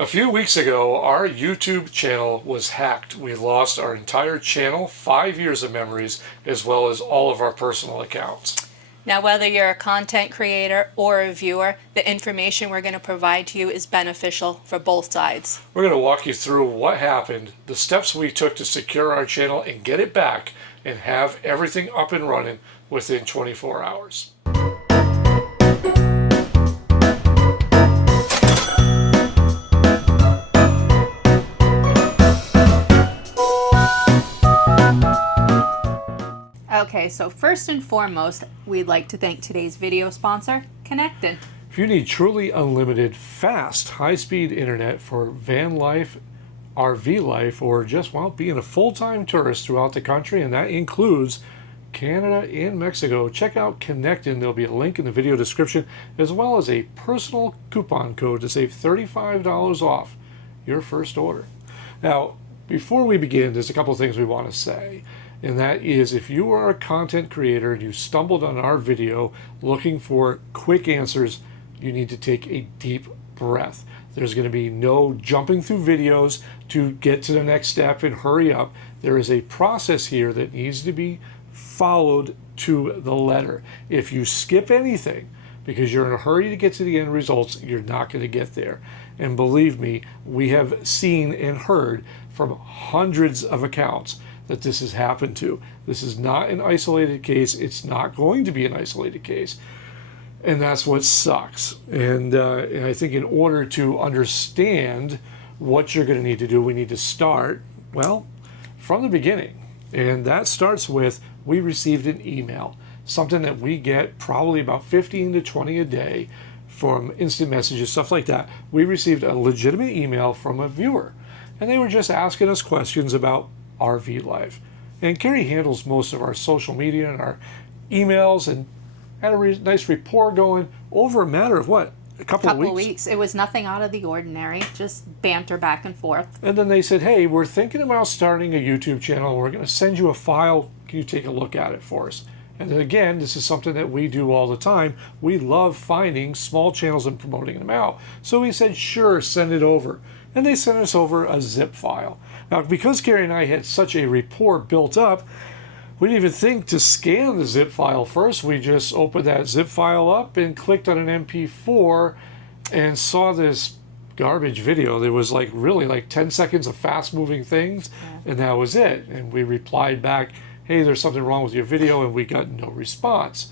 A few weeks ago, our YouTube channel was hacked. We lost our entire channel, 5 years of memories, as well as all of our personal accounts. Now, whether you're a content creator or a viewer, the information we're going to provide to you is beneficial for both sides. We're going to walk you through what happened, the steps we took to secure our channel and get it back, and have everything up and running within 24 hours. Okay, so first and foremost, we'd like to thank today's video sponsor, Connected. If you need truly unlimited, fast, high-speed internet for van life, RV life, or just, well, being a full-time tourist throughout the country, and that includes Canada and Mexico, check out Connected. There'll be a link in the video description, as well as a personal coupon code to save $35 off your first order. Now, before we begin, there's a couple of things we want to say. And that is, if you are a content creator and you stumbled on our video looking for quick answers, you need to take a deep breath. There's going to be no jumping through videos to get to the next step and hurry up. There is a process here that needs to be followed to the letter. If you skip anything because you're in a hurry to get to the end results, you're not going to get there. And believe me, we have seen and heard from hundreds of accounts that this has happened to. This is not an isolated case. It's not going to be an isolated case. And that's what sucks. And I think in order to understand what you're going to need to do, we need to start, well, from the beginning. And that starts with, we received an email, something that we get probably about 15 to 20 a day from instant messages, stuff like that. We received a legitimate email from a viewer. And they were just asking us questions about RV life. And Karri handles most of our social media and our emails, and had a nice rapport going over a matter of what? A couple of weeks. It was nothing out of the ordinary, just banter back and forth. And then they said, hey, we're thinking about starting a YouTube channel. We're going to send you a file. Can you take a look at it for us? And then again, this is something that we do all the time. We love finding small channels and promoting them out. So we said, sure, send it over. And they sent us over a zip file. Now, because Karri and I had such a rapport built up, we didn't even think to scan the zip file first. We just opened that zip file up and clicked on an MP4 and saw this garbage video. There was really 10 seconds of fast moving things, and that was it. And we replied back, hey, there's something wrong with your video, and we got no response.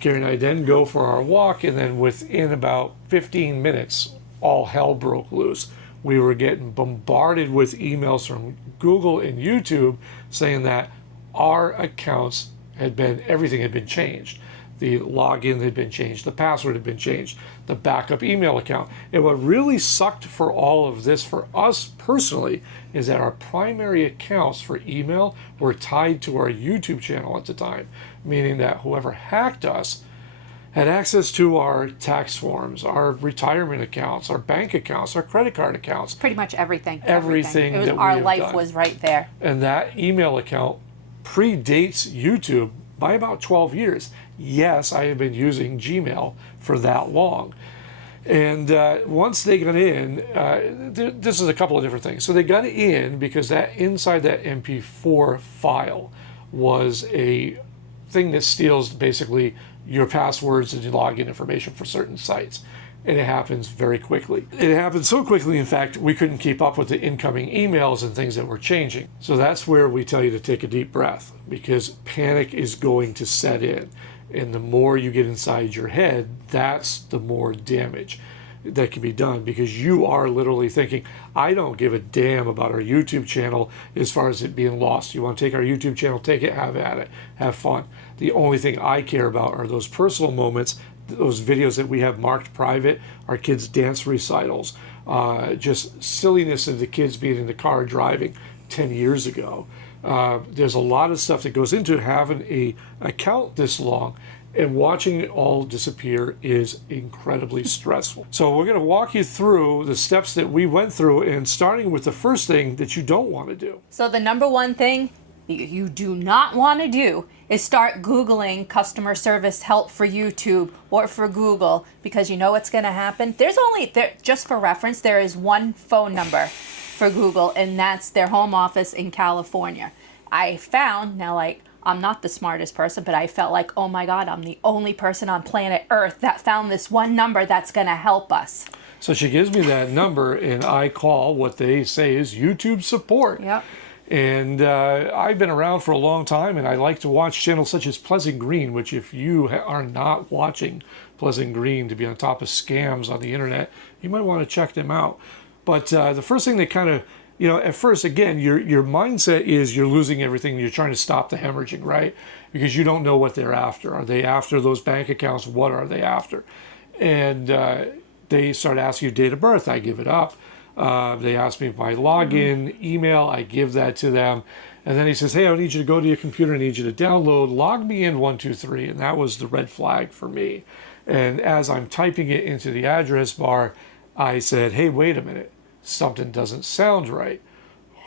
Karri and I then go for our walk, and then within about 15 minutes, all hell broke loose. We were getting bombarded with emails from Google and YouTube saying that our accounts everything had been changed. The login had been changed, the password had been changed, the backup email account. And what really sucked for all of this for us personally is that our primary accounts for email were tied to our YouTube channel at the time, meaning that whoever hacked us had access to our tax forms, our retirement accounts, our bank accounts, our credit card accounts. Pretty much everything. Everything It was, that we our have life done. was right there. And that email account predates YouTube by about 12 years. Yes, I have been using Gmail for that long. And once they got in, this is a couple of different things. So they got in because that inside that MP4 file was a thing that steals basically your passwords and your login information for certain sites. And it happens very quickly. It happened so quickly, in fact, we couldn't keep up with the incoming emails and things that were changing. So that's where we tell you to take a deep breath, because panic is going to set in. And the more you get inside your head, that's the more damage that can be done, because you are literally thinking, I don't give a damn about our YouTube channel as far as it being lost. You want to take our YouTube channel, take it, have at it, have fun. The only thing I care about are those personal moments, those videos that we have marked private, our kids' dance recitals, just silliness of the kids being in the car driving 10 years ago. There's a lot of stuff that goes into having a account this long, and watching it all disappear is incredibly stressful. So we're going to walk you through the steps that we went through, and starting with the first thing that you don't want to do. So the number one thing you do not want to do is start Googling customer service help for YouTube or for Google, because you know what's going to happen. Just for reference, there is one phone number for Google, and that's their home office in California. I found, now, like, I'm not the smartest person, but I felt like, oh my God, I'm the only person on planet Earth that found this one number that's going to help us. So she gives me that number, and I call what they say is YouTube support. Yep. And I've been around for a long time, and I like to watch channels such as Pleasant Green, which if you are not watching Pleasant Green to be on top of scams on the internet, you might want to check them out. But the first thing they kind of, at first, again, your mindset is you're losing everything. You're trying to stop the hemorrhaging, right? Because you don't know what they're after. Are they after those bank accounts? What are they after? And they start asking you date of birth. I give it up. They ask me my login, email. I give that to them. And then he says, hey, I need you to go to your computer. I need you to download log me in 123. And that was the red flag for me. And as I'm typing it into the address bar, I said, hey, wait a minute. Something doesn't sound right.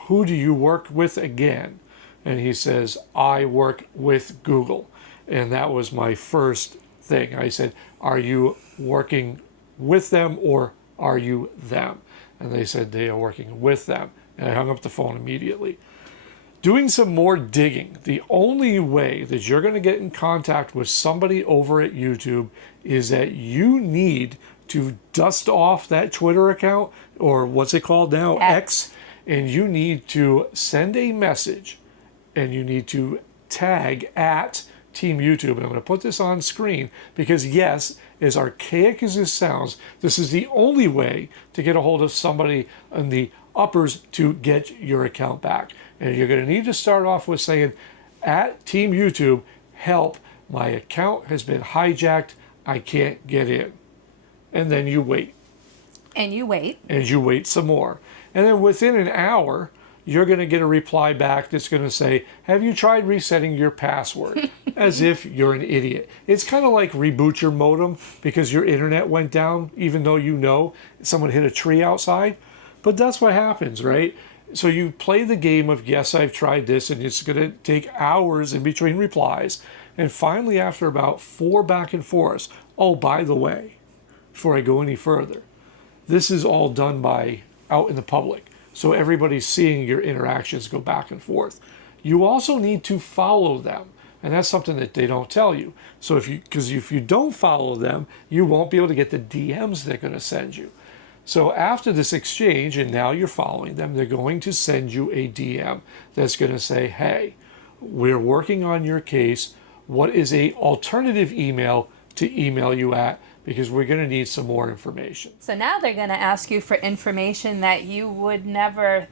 Who do you work with again? And he says, I work with Google. And that was my first thing. I said, are you working with them or are you them? And they said they are working with them. And I hung up the phone immediately. Doing some more digging. The only way that you're going to get in contact with somebody over at YouTube is that you need to dust off that Twitter account, or what's it called now? X. And you need to send a message, and you need to tag at Team YouTube. And I'm going to put this on screen because, yes, as archaic as this sounds, this is the only way to get a hold of somebody in the uppers to get your account back. And you're going to need to start off with saying, at Team YouTube, help, my account has been hijacked, I can't get in. And then you wait. And you wait. And you wait some more. And then within an hour, you're going to get a reply back that's going to say, have you tried resetting your password? As if you're an idiot. It's kind of like reboot your modem because your internet went down, even though you know someone hit a tree outside. But that's what happens, right? So you play the game of, yes, I've tried this, and it's going to take hours in between replies. And finally, after about 4 back and forths, oh, by the way, before I go any further, this is all done by out in the public. So everybody's seeing your interactions go back and forth. You also need to follow them. And that's something that they don't tell you. So because if you don't follow them, you won't be able to get the DMs they're going to send you. So after this exchange, and now you're following them, they're going to send you a DM that's going to say, hey, we're working on your case. What is a alternative email to email you at? Because we're going to need some more information. So now they're going to ask you for information that you would never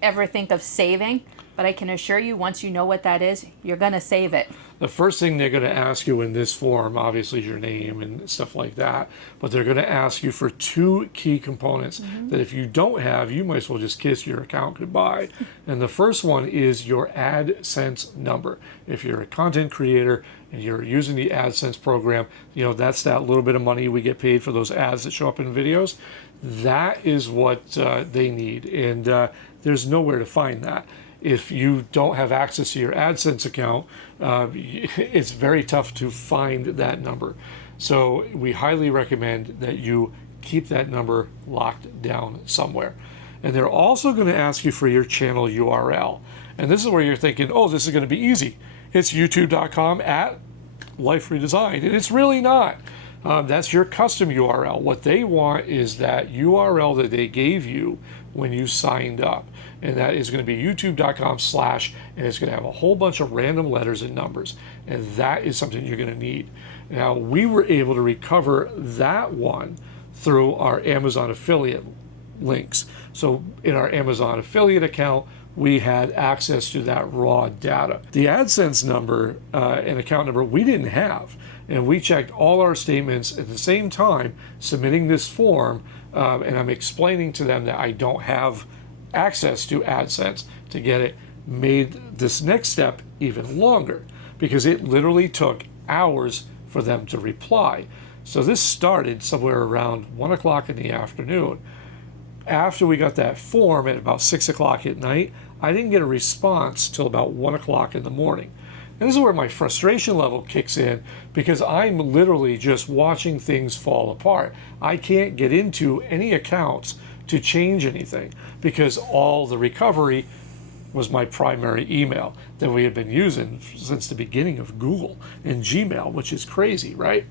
ever think of saving. But I can assure you, once you know what that is, you're going to save it. The first thing they're going to ask you in this form, obviously, is your name and stuff like that. But they're going to ask you for 2 key components that if you don't have, you might as well just kiss your account goodbye. And the first one is your AdSense number. If you're a content creator and you're using the AdSense program, that's that little bit of money we get paid for those ads that show up in videos. That is what they need. And there's nowhere to find that. If you don't have access to your AdSense account, it's very tough to find that number. So we highly recommend that you keep that number locked down somewhere. And they're also going to ask you for your channel URL. And this is where you're thinking, oh, this is going to be easy. It's youtube.com/Life Redesigned. And it's really not. That's your custom URL. What they want is that URL that they gave you when you signed up. And that is going to be youtube.com/ and it's going to have a whole bunch of random letters and numbers. And that is something you're going to need. Now, we were able to recover that one through our Amazon affiliate links. So in our Amazon affiliate account, we had access to that raw data. The AdSense number and account number we didn't have. And we checked all our statements at the same time, submitting this form, and I'm explaining to them that I don't have access to AdSense to get it, made this next step even longer because it literally took hours for them to reply. So this started somewhere around 1 o'clock in the afternoon. After we got that form at about 6 o'clock at night, I didn't get a response till about 1 o'clock in the morning. And this is where my frustration level kicks in, because I'm literally just watching things fall apart. I can't get into any accounts to change anything because all the recovery was my primary email that we had been using since the beginning of Google and Gmail, which is crazy, right?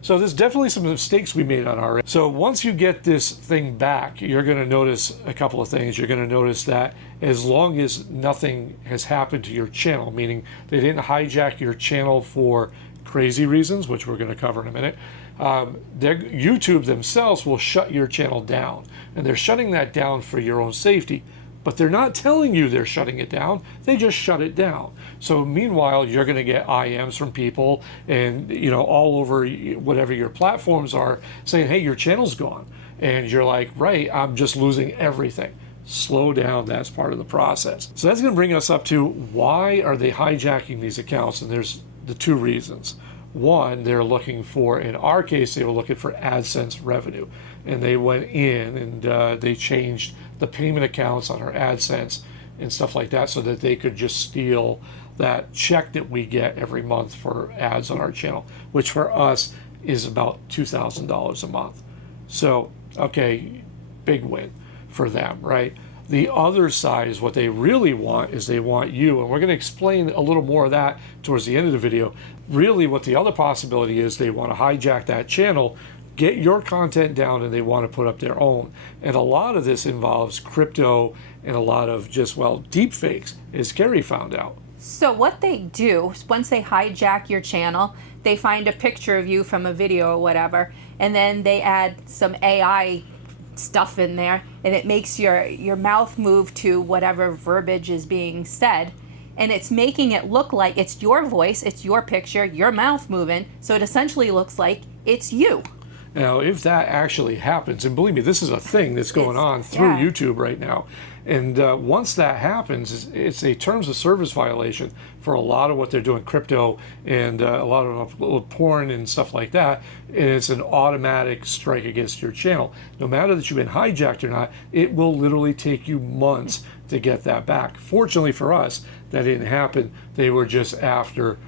So there's definitely some mistakes we made on our end. So once you get this thing back, you're going to notice a couple of things. You're going to notice that as long as nothing has happened to your channel, meaning they didn't hijack your channel for crazy reasons, which we're going to cover in a minute, YouTube themselves will shut your channel down. And they're shutting that down for your own safety. But they're not telling you they're shutting it down. They just shut it down. So meanwhile, you're going to get IMs from people and, all over whatever your platforms are saying, hey, your channel's gone. And you're like, right, I'm just losing everything. Slow down. That's part of the process. So that's going to bring us up to why are they hijacking these accounts? And there's the two reasons. One, they're looking for, in our case, they were looking for AdSense revenue. And they went in and they changed the payment accounts on our AdSense and stuff like that so that they could just steal that check that we get every month for ads on our channel, which for us is about $2,000 a month. So, okay, big win for them, right? The other side is what they really want is they want you, and we're going to explain a little more of that towards the end of the video. Really what the other possibility is, they want to hijack that channel, get your content down, and they want to put up their own. And a lot of this involves crypto and a lot of just, deep fakes, as Karri found out. So what they do, once they hijack your channel, they find a picture of you from a video or whatever, and then they add some AI stuff in there, and it makes your mouth move to whatever verbiage is being said, and it's making it look like it's your voice, it's your picture, your mouth moving, so it essentially looks like it's you. Now, if that actually happens, and believe me, this is a thing that's going on through YouTube right now, and once that happens, it's a terms of service violation for a lot of what they're doing, crypto and a lot of porn and stuff like that, and it's an automatic strike against your channel. No matter that you've been hijacked or not, it will literally take you months to get that back. Fortunately for us, that didn't happen. They were just after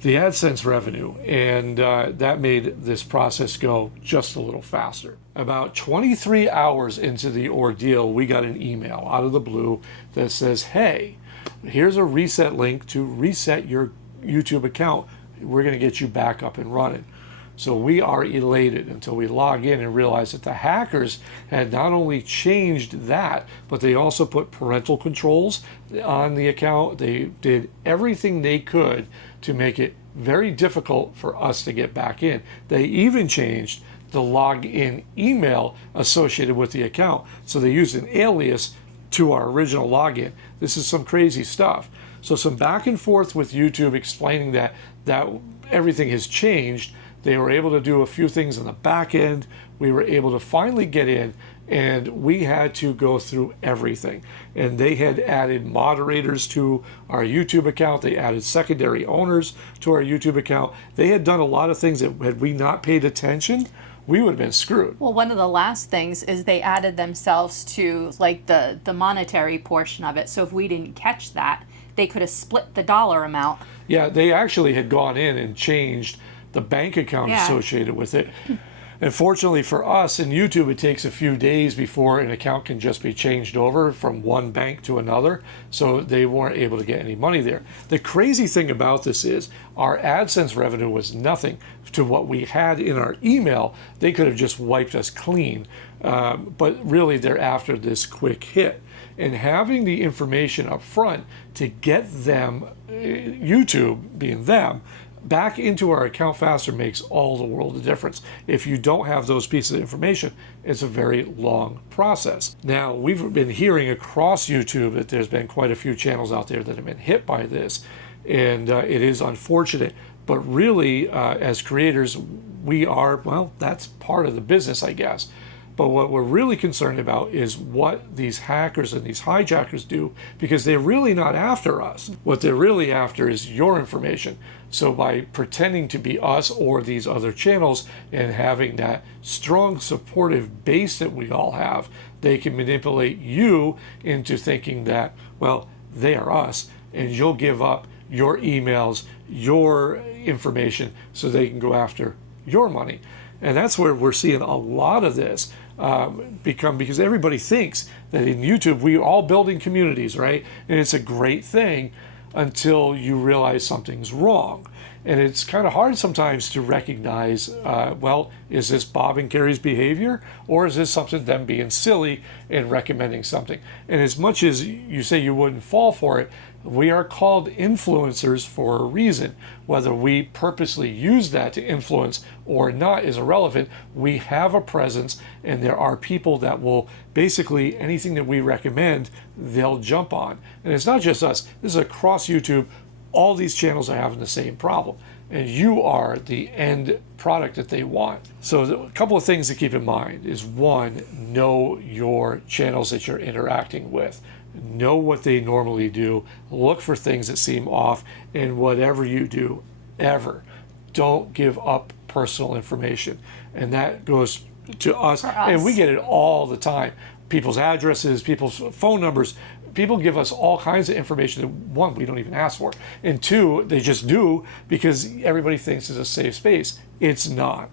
the AdSense revenue, and that made this process go just a little faster. About 23 hours into the ordeal, we got an email out of the blue that says, hey, here's a reset link to reset your YouTube account. We're going to get you back up and running. So we are elated until we log in and realize that the hackers had not only changed that, but they also put parental controls on the account. They did everything they could to make it very difficult for us to get back in. They even changed the login email associated with the account. So they used an alias to our original login. This is some crazy stuff. So some back and forth with YouTube explaining that everything has changed. They were able to do a few things on the back end. We were able to finally get in, and we had to go through everything. And they had added moderators to our YouTube account. They added secondary owners to our YouTube account. They had done a lot of things that had we not paid attention, we would have been screwed. Well, one of the last things is they added themselves to like the monetary portion of it. So if we didn't catch that, they could have split the dollar amount. Yeah, they actually had gone in and changed the bank account associated with it. And fortunately for us in YouTube, it takes a few days before an account can just be changed over from one bank to another. So they weren't able to get any money there. The crazy thing about this is our AdSense revenue was nothing to what we had in our email. They could have just wiped us clean. But really they're after this quick hit. And having the information up front to get them, YouTube being them, back into our account faster makes all the world of difference. If you don't have those pieces of information, it's a very long process. Now, we've been hearing across YouTube that there's been quite a few channels out there that have been hit by this, and it is unfortunate. But really, as creators, we are, well, that's part of the business, I guess. But what we're really concerned about is what these hackers and these hijackers do, because they're really not after us. What they're really after is your information. So by pretending to be us or these other channels and having that strong supportive base that we all have, they can manipulate you into thinking that, well, they are us, and you'll give up your emails, your information, so they can go after your money. And that's where we're seeing a lot of this because everybody thinks that in YouTube we're all building communities, right? And it's a great thing until you realize something's wrong. And it's kind of hard sometimes to recognize, well, is this Bob and Karri's behavior, or is this something them being silly and recommending something? And as much as you say you wouldn't fall for it, we are called influencers for a reason. Whether we purposely use that to influence or not is irrelevant. We have a presence, and there are people that will basically, anything that we recommend, they'll jump on. And it's not just us. This is across YouTube. All these channels are having the same problem, and you are the end product that they want. So a couple of things to keep in mind is, one, know your channels that you're interacting with. Know what they normally do. Look for things that seem off, and whatever you do, ever, don't give up personal information. And that goes to us, and we get it all the time. People's addresses, people's phone numbers. People give us all kinds of information that, one, we don't even ask for, and two, they just do because everybody thinks it's a safe space. It's not.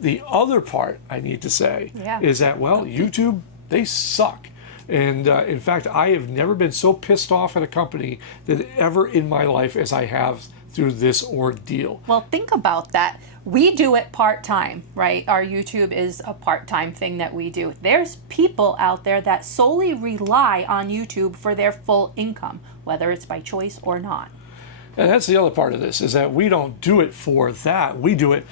The other part I need to say is that, well, YouTube, they suck. And in fact, I have never been so pissed off at a company that ever in my life as I have through this ordeal. Well, think about that. We do it part-time, right? Our YouTube is a part-time thing that we do. There's people out there that solely rely on YouTube for their full income, whether it's by choice or not. And that's the other part of this, is that we don't do it for that. We do it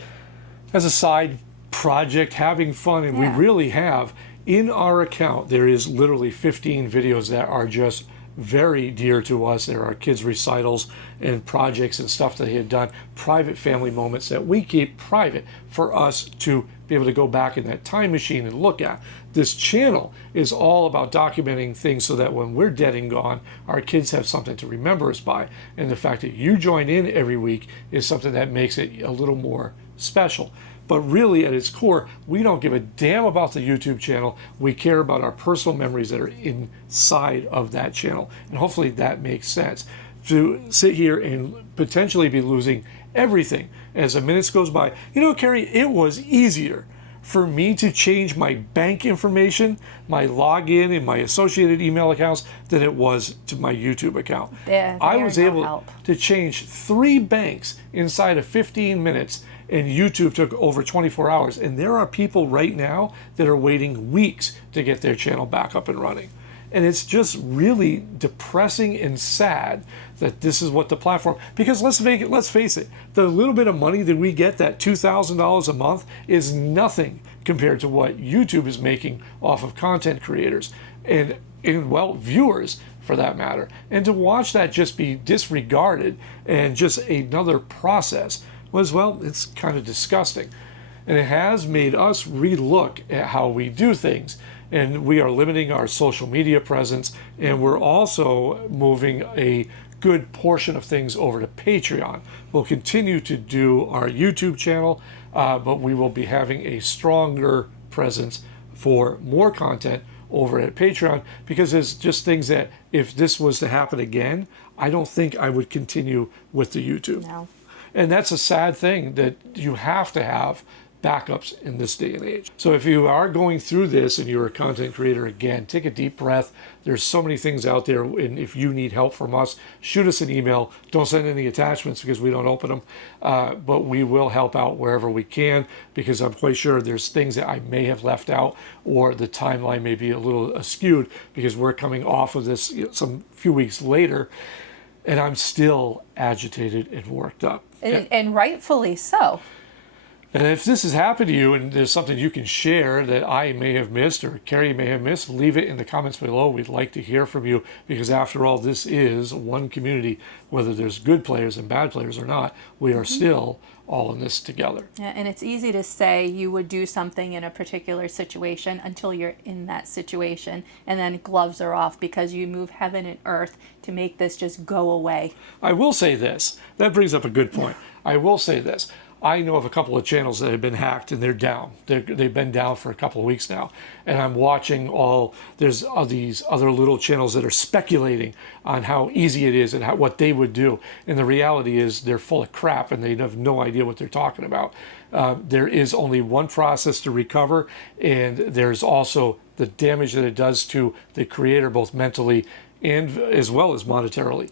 as a side project, having fun, and we really have. In our account, there is literally 15 videos that are just very dear to us. There are kids' recitals and projects and stuff that he had done, private family moments that we keep private for us to be able to go back in that time machine and look at. This channel is all about documenting things so that when we're dead and gone, our kids have something to remember us by. And the fact that you join in every week is something that makes it a little more special. But really, at its core, we don't give a damn about the YouTube channel. We care about our personal memories that are inside of that channel. And hopefully that makes sense. To sit here and potentially be losing everything as the minutes goes by. You know, Karri, it was easier for me to change my bank information, my login, and my associated email accounts than it was to my YouTube account. I was able to change 3 banks inside of 15 minutes, and YouTube took over 24 hours. And there are people right now that are waiting weeks to get their channel back up and running. And it's just really depressing and sad that this is what the platform, because let's face it, the little bit of money that we get, that $2,000 a month, is nothing compared to what YouTube is making off of content creators and well, viewers for that matter. And to watch that just be disregarded and just another process was, well, it's kind of disgusting. And it has made us relook at how we do things. And we are limiting our social media presence, and we're also moving a good portion of things over to Patreon. We'll continue to do our YouTube channel, but we will be having a stronger presence for more content over at Patreon, because there's just things that if this was to happen again, I don't think I would continue with the YouTube. No. And that's a sad thing, that you have to have backups in this day and age. So if you are going through this and you're a content creator, again, take a deep breath. There's so many things out there, and if you need help from us, shoot us an email. Don't send any attachments because we don't open them, but we will help out wherever we can, because I'm quite sure there's things that I may have left out, or the timeline may be a little askewed because we're coming off of this some few weeks later, and I'm still agitated and worked up. And rightfully so. And if this has happened to you and there's something you can share that I may have missed or Karri may have missed, leave it in the comments below. We'd like to hear from you, because after all, this is one community. Whether there's good players and bad players or not, we are still all in this together. Yeah, and it's easy to say you would do something in a particular situation until you're in that situation, and then gloves are off because you move heaven and earth to make this just go away. I will say this. That brings up a good point. I will say this. I know of a couple of channels that have been hacked and they're down. They've been down for a couple of weeks now. And I'm watching there's all these other little channels that are speculating on how easy it is and what they would do. And the reality is they're full of crap and they have no idea what they're talking about. There is only one process to recover, and there's also the damage that it does to the creator, both mentally and as well as monetarily.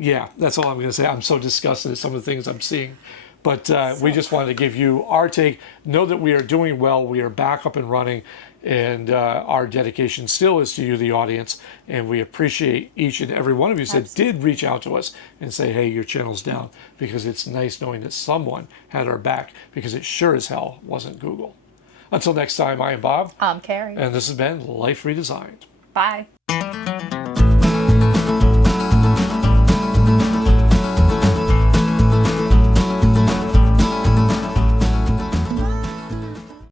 Yeah, that's all I'm going to say. I'm so disgusted at some of the things I'm seeing. But we just wanted to give you our take. Know that we are doing well. We are back up and running. And our dedication still is to you, the audience. And we appreciate each and every one of you that did reach out to us and say, hey, your channel's down. Because it's nice knowing that someone had our back. Because it sure as hell wasn't Google. Until next time, I am Bob. I'm Karri. And this has been Life Redesigned. Bye.